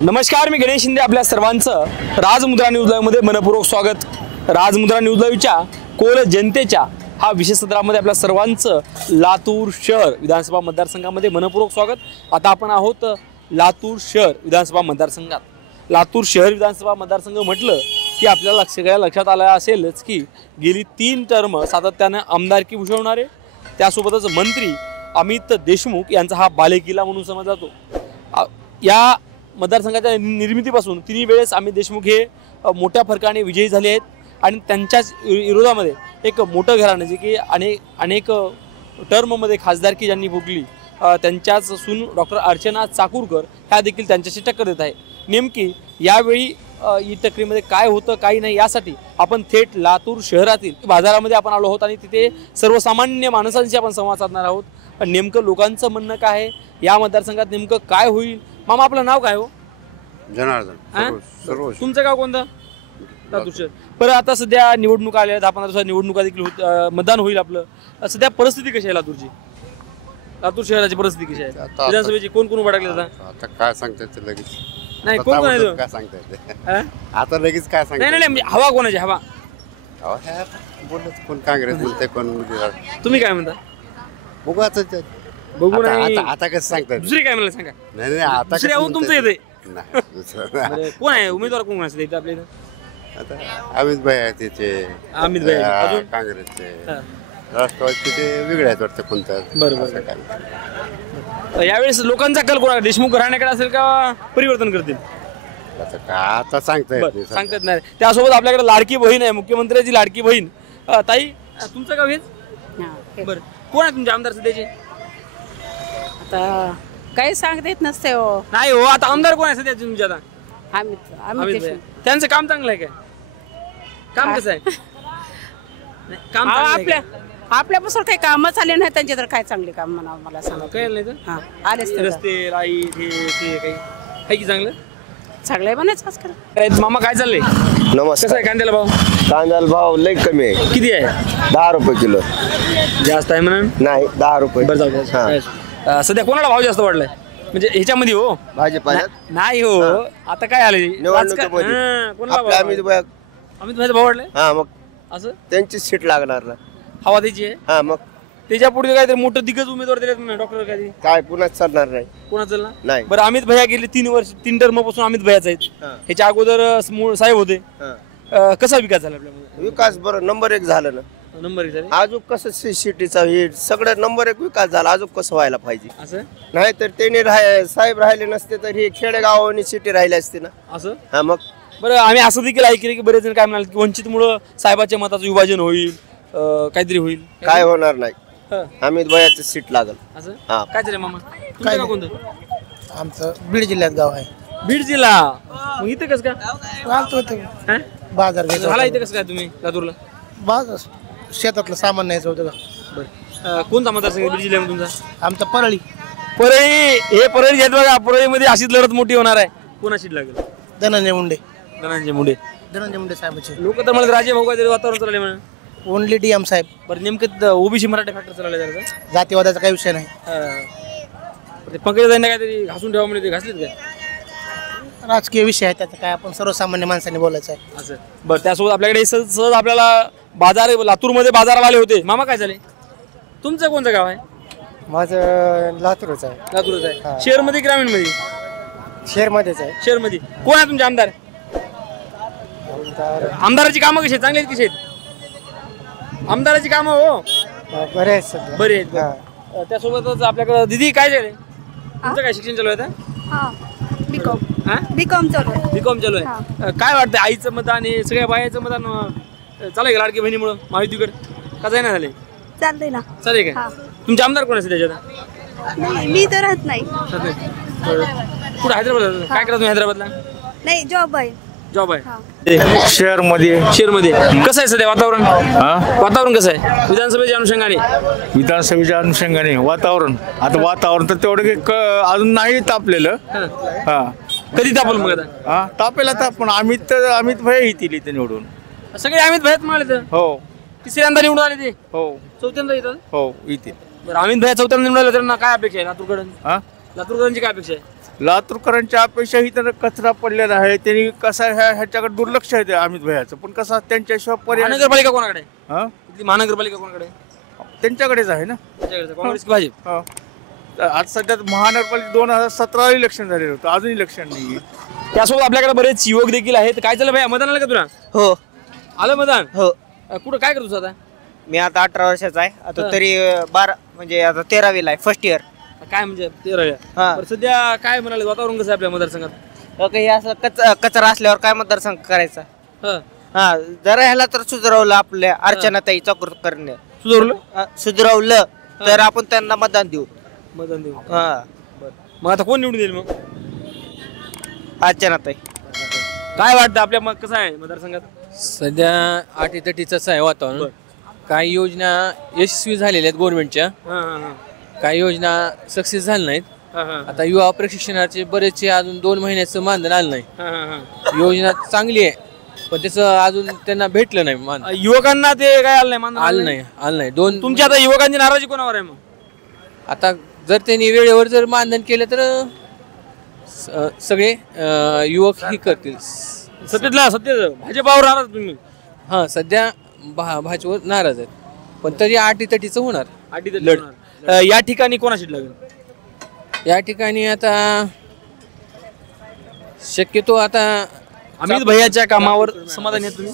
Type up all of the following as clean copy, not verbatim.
नमस्कार, मी गणेश शिंदे. आपल्या सर्वांचं राजमुद्रा न्यूज लाईव्ह मध्ये मनपूर्वक स्वागत. राजमुद्रा न्यूज लाईव्हच्या कोल जनतेच्या हा विशेष सत्रामध्ये आपल्या सर्वांचं लातूर शहर विधानसभा मतदारसंघामध्ये मनपूर्वक स्वागत. आता आपण आहोत लातूर शहर विधानसभा मतदारसंघात. लातूर शहर विधानसभा मतदारसंघ म्हटलं की आपल्याला सगळ्या लक्षात आलं असेलच की गेली 3 टर्म सातत्यानं आमदारकी भूषवणारे, त्यासोबतच मंत्री अमित देशमुख यांचा हा बालेकिल्ला म्हणून समजला जातो. या मतदारसंघाच्या निर्मितीपासून 3 वेळेस अमित देशमुख हे मोठ्या फरकाने विजयी झाले आहेत आणि त्यांच्याच विरोधामध्ये एक मोठं घराणं जे की अनेक टर्ममध्ये खासदारकी ज्यांनी भोगली त्यांच्याच सून डॉक्टर अर्चना चाकूरकर ह्या देखील त्यांच्याशी टक्कर देत आहे. नेमकी यावेळी ही टक्करीमध्ये काय होतं काही नाही यासाठी आपण थेट लातूर शहरातील बाजारामध्ये आपण आलो आहोत आणि तिथे सर्वसामान्य माणसांशी आपण संवाद साधणार आहोत. नेमकं लोकांचं म्हणणं काय आहे, या मतदारसंघात नेमकं काय होईल. मामा, आपलं नाव काय हो? जनार्दन. तुमचं गाव कोणतं? लातूर शहर. बरं, आता सध्या निवडणूक आल्या, 10-15 दिवसात निवडणुका देखील मतदान होईल आपलं. सध्या परिस्थिती कशी आहे लातूरची? लातूर शहराची परिस्थिती कशी आहे? विधानसभेची कोण कोण उभा टाकले आता काय सांगतात ते लगेच? नाही, कोण कोण आहे? काय सांगताय आता लगेच काय सांगताय? नाही म्हणजे हवा कोणाची? हवा बोलत कोण काँग्रेस बोलते कोण. तुम्ही काय म्हणता? बघू आता बघू नाही. आता कसं सांगताय? दुसरी काय म्हणलं सांगा. नाही आता दुसरी येऊन तुमचं येते. नाही कोण आहे उमेदवार? कोण असते इथे आपल्या इथं? आता अमित भाई आहे तिचे, अमित भाई अजून? काँग्रेसचे, राष्ट्रवादीचे ते वेगळे आहेत वाटतं कोणतं. बरोबर. यावेळेस लोकांचा कल कोणा? देशमुख घराण्याकडे असेल का परिवर्तन करतील? आता काय आता सांगतात नाही. त्यासोबत आपल्याकडे लाडकी बहीण आहे, मुख्यमंत्र्याची लाडकी बहीण. ताई, तुमचं गाव हेच? बरं, कोण आहे तुमचे आमदार सध्याचे? आता काही सांगता येत नसते हो. नाही हो, आता आमदार कोण आहे सध्याचे तुमचे? आता आम्ही त्यांचं काम चांगलं आहे काय? काम कसं आहे? नाही, काम चांगलं आहे का? आपल्यापासून काही काम झाले नाही त्यांचे, तर काय चांगले काम म्हणा मला सांगा. काय नाही तर हा आलेच ते रस्ते, लाईट, हे काही आहे की चांगलं? चांगले म्हणायचं आजकाल. काय मामा, काय चाललंय? नमस्कार. कसं आहे कांद्याला भाव? कांद्याला भाव लई कमी आहे. किती आहे? 10 रुपये किलो. जास्त आहे म्हणून? नाही, 10 रुपये. बरं, जाऊ द्या. सध्या कोणाला भाव जास्त वाढलाय म्हणजे ह्याच्यामध्ये? हो, भाजीपाल्यात नाही हो, आता काय आले आपल्या अमित भाईचा भाव वाढलाय. हा, मग असं त्यांची सीट लागणार ना. हवा त्याची आहे. हा, मग त्याच्या पुढे काहीतरी मोठं दिग्गज उमेदवार दिले डॉक्टर काहीतरी. काय पुन्हा चालणार नाही. कोणाचं ना? नाही. बरं, अमित भैया गेले 3 टर्म पासून अमित भैयाच आहेत. ह्याच्या अगोदर साहेब होते. कसा विकास झाला आपल्यामध्ये? विकास बरं नंबर 1 झालं ना. नंबर 1 झाले. अजून कसं सिटीचा हे सगळं नंबर 1 विकास झाला. अजून कसं व्हायला पाहिजे? असं नाही तर त्यांनी साहेब राहिले नसते तर हे खेडेगाव आणि सिटी राहिली असते ना. असं. हा, मग बरं, आम्ही असं देखील ऐकले की बरेच जण काय म्हणाले की वंचितमुळं साहेबाच्या मताचं विभाजन होईल, काहीतरी होईल. काय होणार नाही. हं. अमित भैयाचं सीट लागल. असं हा. काय झालं मामा? तुमचं गाव कोणतं? आमचं बीड जिल्ह्यात गाव आहे. बीड जिल्हा. मग इथे कसं काय? घालतो ते हं? बाजार घ्यायचा झाला होता. इथे कसं काय तुम्ही लातूरला? बाजार शेतातलं सामान न्यायचं होतं का. बरं, कोणता मतदारसंघ बीड जिल्ह्यामध्ये तुमचा? आमचं परळी. परळी. हे परळी घेत बघा, परळीमध्ये अशीच लढत मोठी होणार आहे. कोणाशी लागेल? धनंजय मुंडे. धनंजय मुंडे. धनंजय मुंडे साहेबाचे. लोक तर मला राजे भाऊ काहीतरी वातावरण चालले म्हणून. ओनली डीएम साहेब. बरं, नेमकं ओबीसी मराठा फॅक्टर चालले जरा. जातीवादाचा काही विषय नाही. पंकजाताईंना काहीतरी घासून ठेवा म्हणजे ते घासलेत काय? राजकीय विषय आहे, त्याचं काय आपण सर्वसामान्य माणसाने बोलायचं आहे. असं. बरं, त्यासोबत आपल्याकडे सहज आपल्याला बाजार लातूरमध्ये बाजाराला आले होते. मामा, काय झाले? तुमचं कोणतं गाव आहे? माझं लातूरच आहे. लातूरच आहे. शहरमध्ये ग्रामीणमध्ये? शहरमध्येच आहे. शहरमध्ये. कोण आहे तुमचे आमदार? आमदाराची कामं कशी आहेत? चांगली आहेत कशी आहेत आमदाराची कामं? हो, बरे आहेत सध्या. बरे आहेत. त्यासोबतच आपल्याकडे दिदी, काय झाले? तुमचं काय शिक्षण चालू आहे आता? बीकॉम. हा, बीकॉम चालू आहे. बीकॉम चालू आहे. काय वाटतं, आईचं मतदान हे सगळ्या बायाचं मतदान चालेल का लाडकी बहिणीमुळं महायुतीकडे? का नाही झाले? चालतंय ना. चालेल का? तुमचे आमदार कोण असेल त्याच्यात? नाही, मी तर राहत नाही. कुठं हैदराबाद? काय करा तुम्ही हैदराबादला? नाही, जॉब आहे. जॉब आहे. शहरमध्ये कसं आहे सध्या वातावरण? वातावरण कसं आहे विधानसभेच्या अनुषंगाने? विधानसभेच्या अनुषंगाने वातावरण आता वातावरण तर तेवढं काही अजून नाही तापलेलं. हा, कधी तापल मग आता? हा, तापेल आता. पण अमित भाई येतील इथे निवडून. सगळे अमित भैयाच म्हणाले तर. हो, तिसऱ्यांदा निवडून आले ते. हो, चौथ्यांदा येतात. हो, येतील. बरं, अमित भैया चौथ्यांदा निवडून आले, त्यांना काय अपेक्षा आहे लातूरकडून? लातूरकरांची काय अपेक्षा आहे? लातूरकरांच्या अपेक्षा ही तर कचरा पडलेला आहे. त्यांनी कसा ह्याच्याकडे दुर्लक्ष आहे अमित भैयाचं, पण कसा त्यांच्याशिवाय पर्याय महानगरपालिका कोणाकडे आहे? हा इथली महानगरपालिका कोणाकडे आहे? त्यांच्याकडेच आहे ना. त्याच्याकडे काँग्रेस की भाजप? हा. आज सध्या महानगरपालिका 2017 इलेक्शन झालेलं होतं, अजून इलेक्शन नाही. त्यासोबत आपल्याकडे बरेच युवक देखील आहेत. काय चाललं भैया, मतदान आलं का तुला? हो आलं मतदान? हो कुठं काय करतो आता? मी आता 18 वर्षाचा आहे. आता तरी 12 म्हणजे आता 13वीला आहे, फर्स्ट इयर. काय म्हणजे ते राहिलं. हा. बरं, सध्या काय म्हणाले, वातावरण कसं आहे आपल्या मतदारसंघात? हे असं कचरा असल्यावर काय मतदारसंघ करायचा. हं. हा जरा ह्याला तर सुधारवलं आपल्या अर्चनाताई चक्रकरने सुधारलं सुधारवलं तर आपण त्यांना मतदान देऊ. मतदान देऊ. हा मग आता कोण निवडून देईल मग? अर्चनाताई. काय वाटतं आपल्या मग कसं आहे मतदारसंघात? सध्या अटीतटीचंच आहे वातावरण. काही योजना यशस्वी झालेल्या आहेत गव्हर्नमेंटच्या, हां हां हां काही योजना सक्सेस झाल्या नाहीत. हां हां आता युवा प्रशिक्षणाचे बरेचसे अजून 2 महिन्याचं मानधन आलं नाही. हां हां. योजना चांगली आहे पण त्याचं अजून त्यांना भेटलं नाही मानधन. युवकांना ते काय आलं नाही मानधन आलं नाही. 2 तुमची आता युवकांची नाराजी कोणावर आहे मग? आता जर त्यांनी वेळेवर जर मानधन केलं तर सगळे युवक ही करतील. सत्तेतला सत्तेत भाजपावर नाराज तुम्ही? हां सध्या भाजपवर नाराज आहेत पण तरी अटीतटीचं होणार. या ठिकाणी कोणाशी लागेल? या ठिकाणी आता शक्यतो आता अमित भैयाच्या कामावर समाधानी आहेत तुम्ही?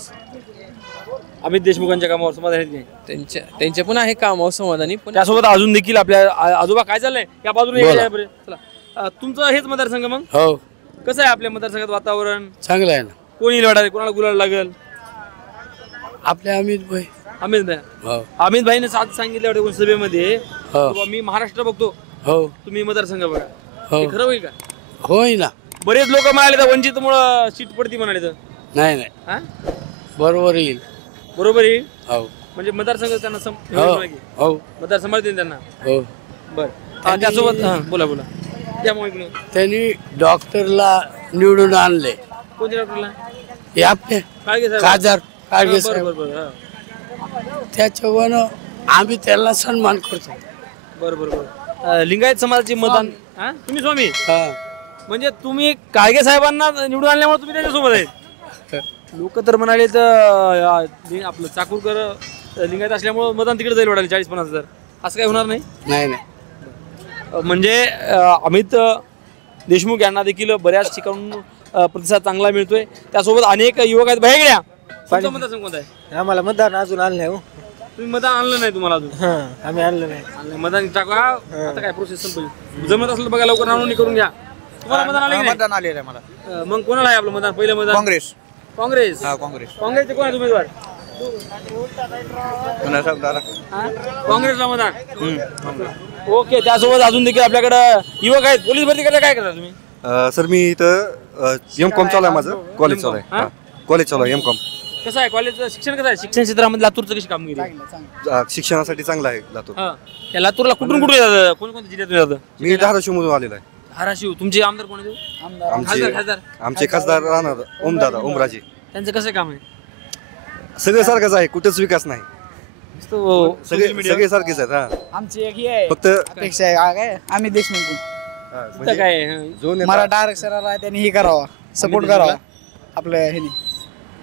अमित देशमुखांच्या कामावर समाधानी आहेत नाही? त्यांच्या पण आहे कामावर समाधानी पण त्यासोबत अजून देखील आपल्या आजोबा काय चाललंय या बाजूने या बरं. चला. तुमचं हेच मतदारसंघ मग? हो कसं आहे आपल्या मतदारसंघात वातावरण? चांगलं आहे ना. कोणी लढा कोणाला गुलाल लागेल? आपल्या अमित भाई. अमित भाई. हो अमित भाईने साथ सांगितलं होतं सभेमध्ये, हो बाबा मी महाराष्ट्र बघतो, हो तुम्ही मतदारसंघ बघा. हो हे खरं होईल का? होय ना. बरेच लोक म्हणाले तर वंचितमुळं सीट पडती म्हणाले तर. नाही नाही हा? बरोबर येईल. बरोबर आहे. हो म्हणजे मतदारसंघ त्यांना हो हो मतदार सांभाळतील त्यांना. हो. बरं. त्यासोबत बोला बोला. त्यामुळे त्यांनी डॉक्टरला निवडून आणले. कोणत्या डॉक्टरला? हे आपले काळगे साहेब. खासदार काळगे बरं साहेब. बरं बरं. हा. त्याच्यावर आम्ही त्यांना सन्मान करतो. बरं बरं बरं. लिंगायत समाजाची मतदान. हा? तुम्ही स्वामी हा म्हणजे तुम्ही काळगे साहेबांना निवडून आणल्यामुळे तुम्ही त्यांच्यासोबत आहेत. लोक तर म्हणाले तर आपलं चाकूरकर लिंगायत असल्यामुळे मतदान तिकडे जाईल वाढायला 40-50 हजार. असं काही होणार नाही? नाही नाही. म्हणजे अमित देशमुख यांना देखील बऱ्याच ठिकाणून प्रतिसाद चांगला मिळतोय. त्यासोबत अनेक युवक आहेत. भैया तुमचं मतदारसंघ कोणता आहे? आम्हाला मतदान अजून आलं नाही. तुम्ही मतदान आणलं नाही तुम्हाला अजून? आम्ही आणलं नाही. आणलं. मतदान टाका. आता काय प्रोसेस संपली. जमत असलं बघा लवकर नोंदणी करून घ्या. तुम्हाला मतदान आलं की नाही? मतदान आलेलं आहे मला. मग कोणाला आहे आपलं मतदान? पहिलं मतदान काँग्रेस. काँग्रेस. हा काँग्रेस. काँग्रेसचे कोण आहेत उमेदवार? हा? काँग्रेसला मतदान. ओके. त्यासोबत अजून देखील आपल्याकडं युवक आहेत. पोलीस भरती करता काय करता तुम्ही? सर मी इथं M.Com चालू आहे माझं. कॉलेज चालू आहे. हा? कॉलेज चालू आहे M.Com. कसं आहे कॉलेजचं शिक्षण? कसं आहे शिक्षण क्षेत्रामध्ये लातूरचं कशी कामगिरी आहे? शिक्षणासाठी चांगलं आहे लातूर. हा. या लातूरला कुठून कुठून येतात? कोणकोणत्या जिल्ह्यातून येतात? मी धाराशिवमधून आलेलो आहे. धाराशिव. तुमचे आमदार कोण आहेत? आमचे खासदार. आमचे खासदार राहणार ओमदादा ओमराजे. त्यांचं कसं काम आहे? सगळं सारखंच आहे, कुठंच विकास नाही. सगळे सारखेच आहेत. हा आमची एक ही आहे फक्त अपेक्षा आहे काय आम्ही देशमुख इथं काय आहे? जो नेता मराठा आरक्षणाला त्यांनी हे करावा सपोर्ट करावा आपल्या ह्यानी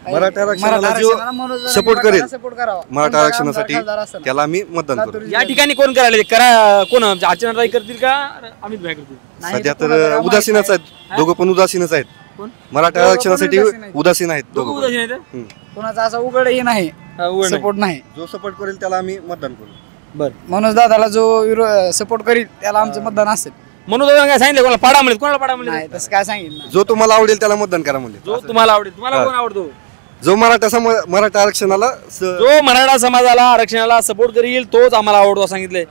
मराठा आरक्षणाला जो सपोर्ट करेल मराठा आरक्षणासाठी त्याला आम्ही मतदान करू. या ठिकाणी कोण करायला करा? कोण अर्चनाताई करतील का अमित भाई करतील? सध्या तर उदासीनच आहेत. दोघं पण उदासीनच आहेत. कोण? मराठा आरक्षणासाठी उदासीन आहेत दोघं दोघं. उदासीन आहेत? कोणाचा असं उघड हे नाही हा, उघड नाही. सपोर्ट नाही. जो सपोर्ट करेल त्याला आम्ही मतदान करू. बरं. मनोज दादाला जो सपोर्ट करील त्याला आमचं मतदान असेल. म्हणून काय सांगितलं? कोणाला पाडा म्हणले? कोणाला पाडा म्हणले? नाही तसं काय सांगितलं. जो तुम्हाला आवडेल त्याला मतदान करा म्हणजे. जो तुम्हाला आवडेल. तुम्हाला कोण आवडतो? जो मराठा आरक्षणाला जो मराठा समाजाला आरक्षणाला सपोर्ट करील तोच आम्हाला आवडतो सांगितलंय.